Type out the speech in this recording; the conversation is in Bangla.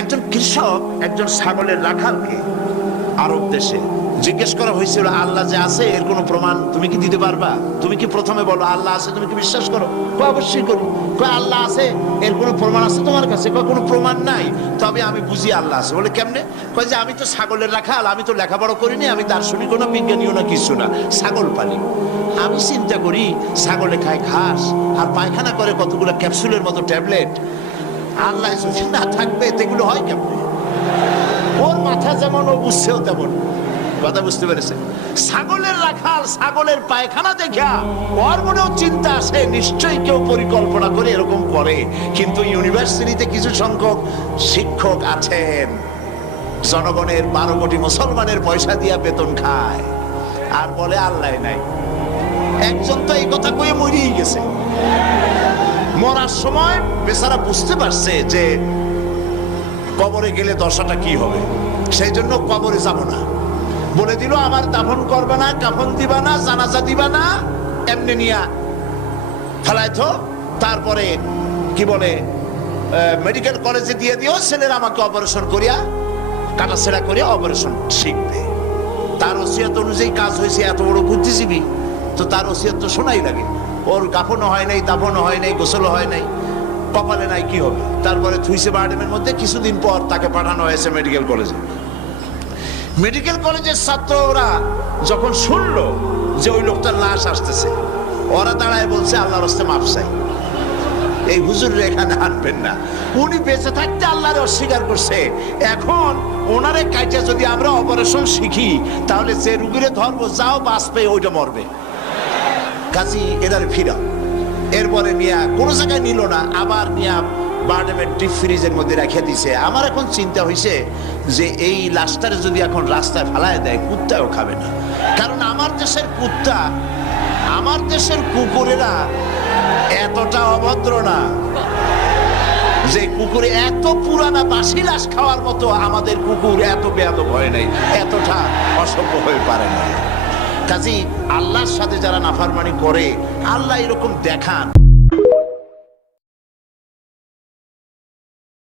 একজন কৃষক একজন ছাগলের রাখালকে আরব দেশে জিজ্ঞেস করা হয়েছিল, আল্লাহ যে আছে এর কোনো প্রমাণ তুমি কি দিতে পারবা? তুমি কি প্রথমে বলো আল্লাহ আছে, তুমি কি বিশ্বাস করো? কয় অবশ্যই করি। কয় আল্লাহ আছে এর কোনো প্রমাণ আছে তোমার কাছে? কয় কোনো প্রমাণ নাই, তবে আমি বুঝি আল্লাহ আছে। বলে কেমনে? কয় যে আমি তো ছাগলের রাখাল, আমি তো লেখাপড়া করিনি, আমি দার্শনিকও না বিজ্ঞানীও না কিছু না, ছাগল পালি। আমি চিন্তা করি ছাগলে খায় ঘাস আর পায়খানা করে কতগুলো ক্যাপসুলের মতো ট্যাবলেট, আল্লাহ যদি না থাকবে এগুলো হয় কেমনে? ওর মাথা যেমন ও বুঝছেও তেমন। কথা বুঝতে পেরেছে? ছাগলের রাখাল ছাগলের পায়খানা দেখা ওর মনেও চিন্তা আসে নিশ্চয়ই কেউ পরিকল্পনা করে এরকম করে। কিন্তু ইউনিভার্সিটিতে কিছু সংখ্যক শিক্ষক আছেন জনগণের 12 কোটি মুসলমানের পয়সা দিয়া বেতন খায় আর বলে আল্লাহ নাই। একজন তো এই কথা কয়ে মরেই গেছে। মরার সময় বেচারা বুঝতে পারছে যে কবরে গেলে দশাটা কি হবে, সেই জন্য কবরে যাব না। বলে দিল আমার দাফন করবে না, কাফন দিবা না, জানাজা দিবা না, এমনি নিয়া ফেলাইতো। তারপরে কি বলে মেডিকেল কলেজে দিয়ে দিও, ছেলেরা আমাকে অপারেশন করিয়া কাটাছেড়া করিয়া অপারেশন শিখবে। তার ওসিয়ত অনুযায়ী কাজ হয়েছে, এত বড় বুদ্ধিজীবী, তো তার ওসিয়ত তো শোনাই লাগে। ওর কাফনও হয় নাই, দাফনও হয় নাই, গোসলও হয় নাই, কপালে নাই, কি হবে? তারপরে থুইছে বারডেমের মধ্যে। কিছুদিন পর তাকে পাঠানো হয়েছে মেডিকেল কলেজে। মেডিকেল কলেজের ছাত্ররা যখন শুনলো যে ওই লোকটার লাশ আসতেছে, ওরা দাঁড়ায় বলছে আল্লাহর রাস্তায় মাফ চাই, এই হুজুরের এখানে আনবেন না। উনি বেঁচে থাকতে আল্লাহরে অস্বীকার করছে, এখন ওনারে কাইটা যদি আমরা অপারেশন শিখি তাহলে যে রুগীরে ধরবো যাও বাঁচবে ওইটা মরবে, কাজী এটারে ফিরা। এরপরে নিয়া কোনো জায়গায় নিল না, আবার নিয়া বারডেমের ডিপ ফ্রিজের মধ্যে রেখে দিছে। আমার এখন চিন্তা হয়েছে যে এই লাশটারে যদি এখন রাস্তায় ফেলায় দেয় কুত্তাও খাবে না। কারণ আমার দেশের কুত্তা, আমার দেশের কুকুরেরা এতটা অভদ্র না যে কুকুরে এত পুরানা বাসি লাশ খাওয়ার মতো আমাদের কুকুর এত বেয়াদব হয় নাই, এতটা অসভ্য হয়ে পারে না। কাজী আল্লাহর সাথে যারা নাফরমানি করে আল্লাহ এরকম দেখান।